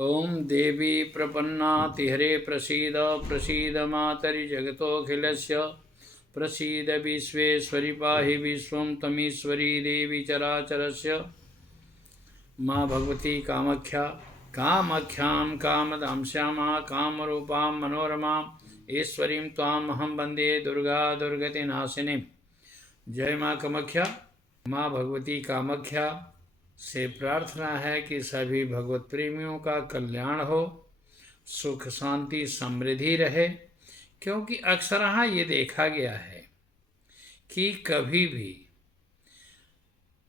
ओम देवी प्रपन्नातिहरे प्रसीद प्रसीद मातरि जगतोऽखिलस्य प्रसीद विश्वेश्वरि पाहि विश्वं तमीश्वरी देवी चराचरस्य माँ भगवती कामाख्या कामाख्यां कामदां श्यामा कामरूपां मनोरमां ईश्वरीं त्वामहं वन्दे दुर्गा दुर्गति नाशिनीं। जय माँ कामाख्या। माँ भगवती कामाख्या से प्रार्थना है कि सभी भगवत प्रेमियों का कल्याण हो, सुख शांति समृद्धि रहे, क्योंकि अक्सरहा ये देखा गया है कि कभी भी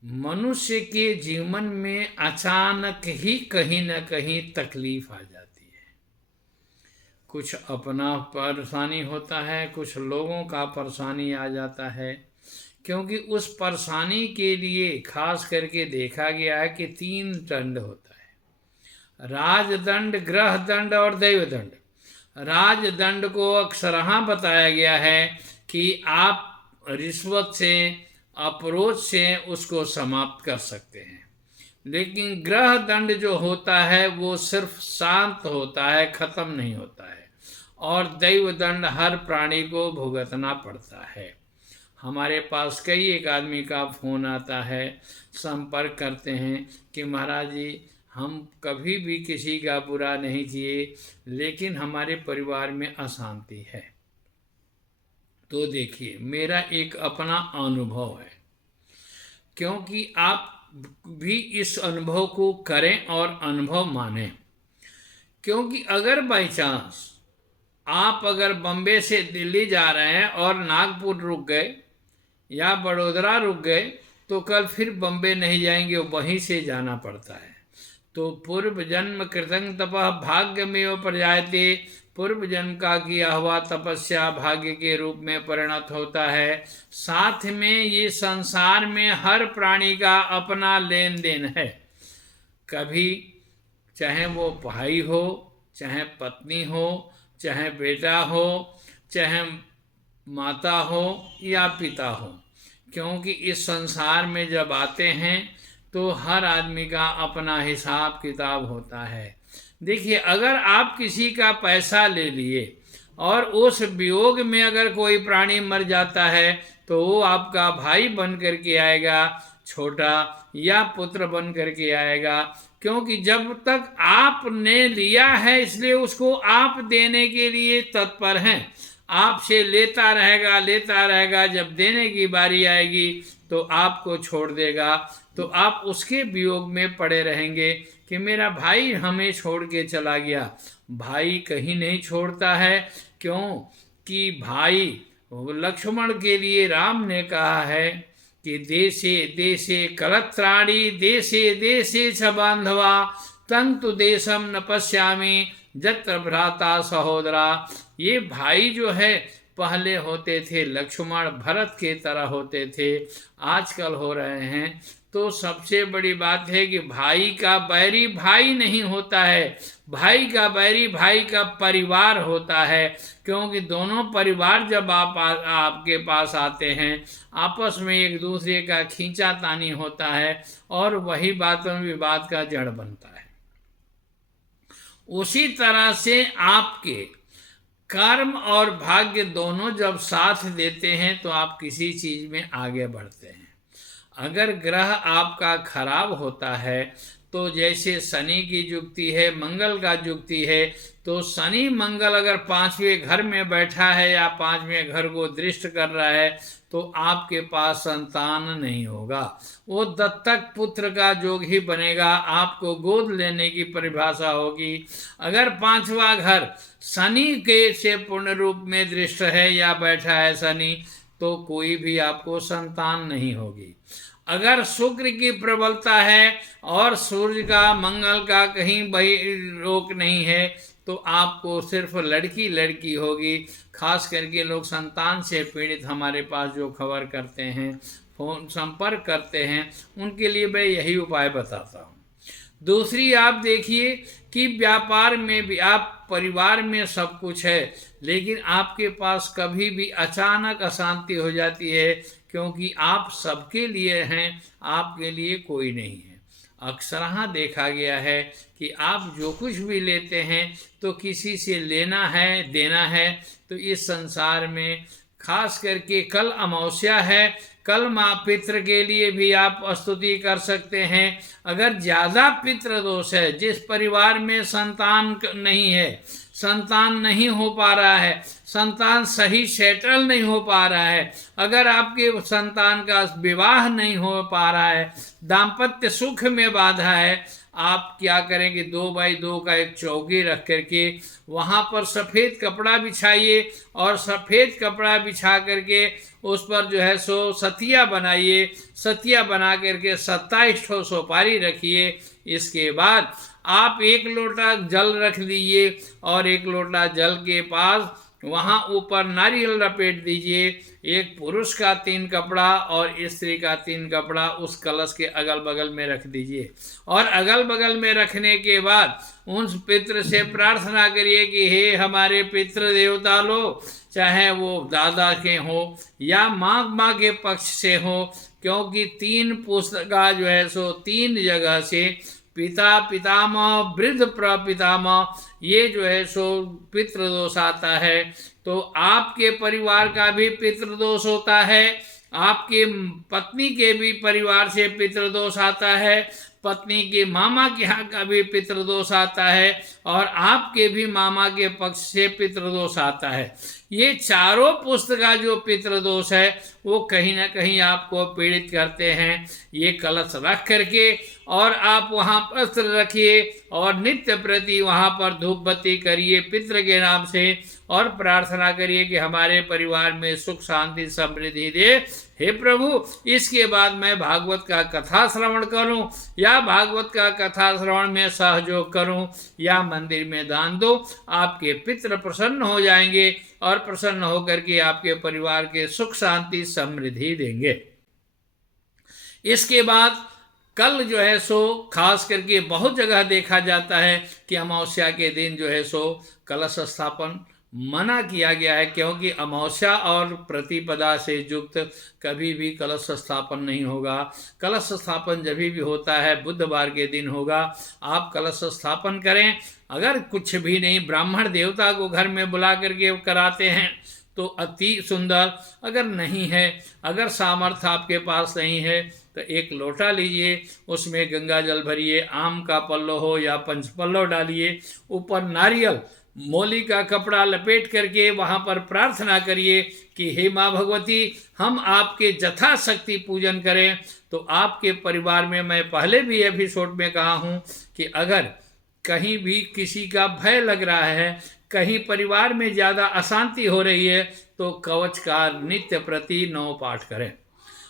मनुष्य के जीवन में अचानक ही कहीं न कहीं तकलीफ आ जाती है। कुछ अपना परेशानी होता है, कुछ लोगों का परेशानी आ जाता है, क्योंकि उस परेशानी के लिए खास करके देखा गया है कि 3 दंड होता है, राजदंड, ग्रह दंड और दैव दंड। राजदंड को अक्सरहा बताया गया है कि आप रिश्वत से, अप्रोच से उसको समाप्त कर सकते हैं, लेकिन ग्रह दंड जो होता है वो सिर्फ शांत होता है, खत्म नहीं होता है। और दैव दंड हर प्राणी को भुगतना पड़ता है। हमारे पास कई एक आदमी का फ़ोन आता है, संपर्क करते हैं कि महाराज जी हम कभी भी किसी का बुरा नहीं किए, लेकिन हमारे परिवार में अशांति है। तो देखिए, मेरा एक अपना अनुभव है, क्योंकि आप भी इस अनुभव को करें और अनुभव मानें। क्योंकि अगर बाई चांस आप अगर बम्बे से दिल्ली जा रहे हैं और नागपुर रुक गए या बड़ोदरा रुक गए, तो कल फिर बम्बे नहीं जाएंगे, वहीं से जाना पड़ता है। तो पूर्व जन्म कृतं तपः भाग्यमेव प्रजायते, पूर्व जन्म का किया हुआ तपस्या भाग्य के रूप में परिणत होता है। साथ में ये संसार में हर प्राणी का अपना लेन देन है। कभी चाहे वो भाई हो, चाहे पत्नी हो, चाहे बेटा हो, चाहे माता हो या पिता हो, क्योंकि इस संसार में जब आते हैं तो हर आदमी का अपना हिसाब किताब होता है। देखिए, अगर आप किसी का पैसा ले लिए और उस वियोग में अगर कोई प्राणी मर जाता है, तो वो आपका भाई बन करके आएगा, छोटा, या पुत्र बन करके आएगा, क्योंकि जब तक आपने लिया है इसलिए उसको आप देने के लिए तत्पर हैं। आपसे लेता रहेगा, जब देने की बारी आएगी तो आपको छोड़ देगा। तो आप उसके वियोग में पड़े रहेंगे कि मेरा भाई हमें छोड़ के चला गया। भाई कहीं नहीं छोड़ता है, क्यों कि भाई लक्ष्मण के लिए राम ने कहा है कि देशे देशे कलत्राणी देशे देशे च बांधवा तंतु देशम न पश्यामि जत्र भ्राता सहोदरा। ये भाई जो है पहले होते थे लक्ष्मण भरत के तरह होते थे, आजकल हो रहे हैं। तो सबसे बड़ी बात है कि भाई का बैरी भाई नहीं होता है, भाई का बैरी भाई का परिवार होता है। क्योंकि दोनों परिवार जब आपके पास आते हैं, आपस में एक दूसरे का खींचातानी होता है और वही बातों विवाद का जड़ बनता है। उसी तरह से आपके कर्म और भाग्य दोनों जब साथ देते हैं तो आप किसी चीज में आगे बढ़ते हैं। अगर ग्रह आपका खराब होता है, तो जैसे शनि की युक्ति है, मंगल का युक्ति है, तो शनि मंगल अगर 5वें घर में बैठा है या 5वें घर को दृष्ट कर रहा है, तो आपके पास संतान नहीं होगा। वो दत्तक पुत्र का योग ही बनेगा, आपको गोद लेने की परिभाषा होगी। अगर 5वां घर शनि के से पूर्ण रूप में दृष्ट है या बैठा है शनि, तो कोई भी आपको संतान नहीं होगी। अगर शुक्र की प्रबलता है और सूर्य का, मंगल का कहीं भाई रोक नहीं है, तो आपको सिर्फ लड़की लड़की होगी। खास करके लोग संतान से पीड़ित हमारे पास जो खबर करते हैं, फोन संपर्क करते हैं, उनके लिए मैं यही उपाय बताता हूँ। दूसरी, आप देखिए कि व्यापार में भी, आप परिवार में सब कुछ है, लेकिन आपके पास कभी भी अचानक अशांति हो जाती है, क्योंकि आप सबके लिए हैं, आपके लिए कोई नहीं है। अक्सरहा देखा गया है कि आप जो कुछ भी लेते हैं तो किसी से लेना है, देना है। तो इस संसार में खास करके कल अमावस्या है, कल माँ पितृ के लिए भी आप स्तुति कर सकते हैं। अगर ज़्यादा पितृ दोष है, जिस परिवार में संतान नहीं है, संतान नहीं हो पा रहा है, संतान सही सेटल नहीं हो पा रहा है, अगर आपके संतान का विवाह नहीं हो पा रहा है, दाम्पत्य सुख में बाधा है, आप क्या करेंगे, 2x2 का एक चौकी रख करके वहाँ पर सफ़ेद कपड़ा बिछाइए और सफ़ेद कपड़ा बिछा करके उस पर जो है सो सतिया बनाइए। सतिया बना करके 27 ठो सुपारी रखिए। इसके बाद आप 1 लोटा जल रख दीजिए और 1 लोटा जल के पास वहाँ ऊपर नारियल लपेट दीजिए। एक पुरुष का 3 कपड़ा और स्त्री का 3 कपड़ा उस कलश के अगल बगल में रख दीजिए। और अगल बगल में रखने के बाद उन पितृ से प्रार्थना करिए कि हे हमारे पितृ देवता लो, चाहे वो दादा के हो या माँ के पक्ष से हो, क्योंकि 3 पुस्तका जो है सो 3 जगह से पिता, पितामह, वृद्ध प्रपितामह, ये जो है सो पितृदोष आता है। तो आपके परिवार का भी पितृदोष होता है, आपके पत्नी के भी परिवार से पितृदोष आता है, पत्नी के मामा के यहाँ का भी पितृदोष आता है और आपके भी मामा के पक्ष से पितृदोष आता है। ये चारों पुस्तका जो पितृदोष है वो कहीं ना कहीं आपको पीड़ित करते हैं। ये कलश रख करके और आप वहाँ वस्त्र रखिए और नित्य प्रति वहाँ पर धूप बत्ती करिए पितृ के नाम से और प्रार्थना करिए कि हमारे परिवार में सुख शांति समृद्धि दे हे प्रभु। इसके बाद मैं भागवत का कथा श्रवण करूं या भागवत का कथा श्रवण में सहयोग करूं या मंदिर में दान दो। आपके पितृ प्रसन्न हो जाएंगे और प्रसन्न होकर के आपके परिवार के सुख शांति समृद्धि देंगे। इसके बाद कल जो है सो खास करके बहुत जगह देखा जाता है कि अमावस्या के दिन जो है सो कलश स्थापन मना किया गया है, क्योंकि अमावस्या और प्रतिपदा से युक्त कभी भी कलश स्थापन नहीं होगा। कलश स्थापन जब भी होता है बुधवार के दिन होगा। आप कलश स्थापन करें, अगर कुछ भी नहीं ब्राह्मण देवता को घर में बुला करके कराते हैं तो अति सुंदर। अगर नहीं है, अगर सामर्थ्य आपके पास नहीं है तो 1 लोटा लीजिए, उसमें गंगा जल भरिए, आम का पल्लो हो या पंचपल्लो डालिए, ऊपर नारियल मोली का कपड़ा लपेट करके वहाँ पर प्रार्थना करिए कि हे माँ भगवती, हम आपके यथाशक्ति पूजन करें। तो आपके परिवार में, मैं पहले भी एपिसोड में कहा हूँ कि अगर कहीं भी किसी का भय लग रहा है, कहीं परिवार में ज़्यादा अशांति हो रही है, तो कवच का नित्य प्रति 9 पाठ करें।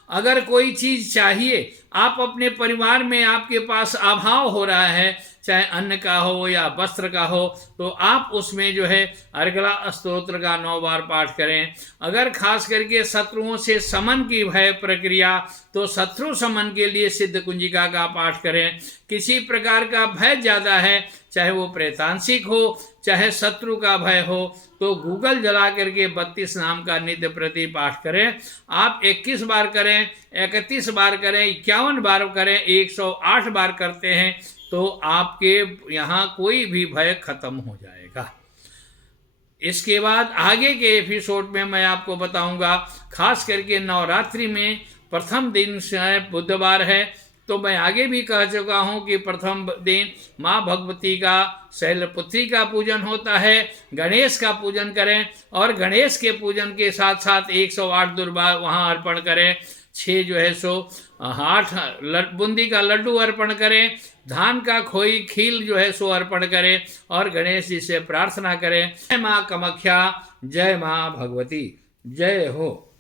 अगर कोई चीज़ चाहिए, आप अपने परिवार में आपके पास अभाव हो रहा है, चाहे अन्न का हो या वस्त्र का हो, तो आप उसमें जो है अर्गला स्तोत्र का 9 बार पाठ करें। अगर खास करके शत्रुओं से समन की भय प्रक्रिया, तो शत्रु समन के लिए सिद्ध कुंजिका का पाठ करें। किसी प्रकार का भय ज़्यादा है, चाहे वो प्रेतांशिक हो चाहे शत्रु का भय हो, तो गूगल जला करके 32 नाम का नित्य प्रति पाठ करें। आप 21 बार करें, 31 बार करें, 51 बार करें, 108 बार करते हैं तो आपके यहाँ कोई भी भय खत्म हो जाएगा। इसके बाद आगे के एपिसोड में मैं आपको बताऊंगा, खास करके नवरात्रि में प्रथम दिन बुधवार है, तो मैं आगे भी कह चुका हूँ कि प्रथम दिन माँ भगवती का शैलपुत्री का पूजन होता है। गणेश का पूजन करें और गणेश के पूजन के साथ साथ 108 दुर्बा वहाँ अर्पण करें। 6 जो है सो 8 बूंदी का लड्डू अर्पण करें, धान का खोई खील जो है सो अर्पण करें और गणेश जी से प्रार्थना करें। जय माँ कामाख्या, जय माँ भगवती, जय हो।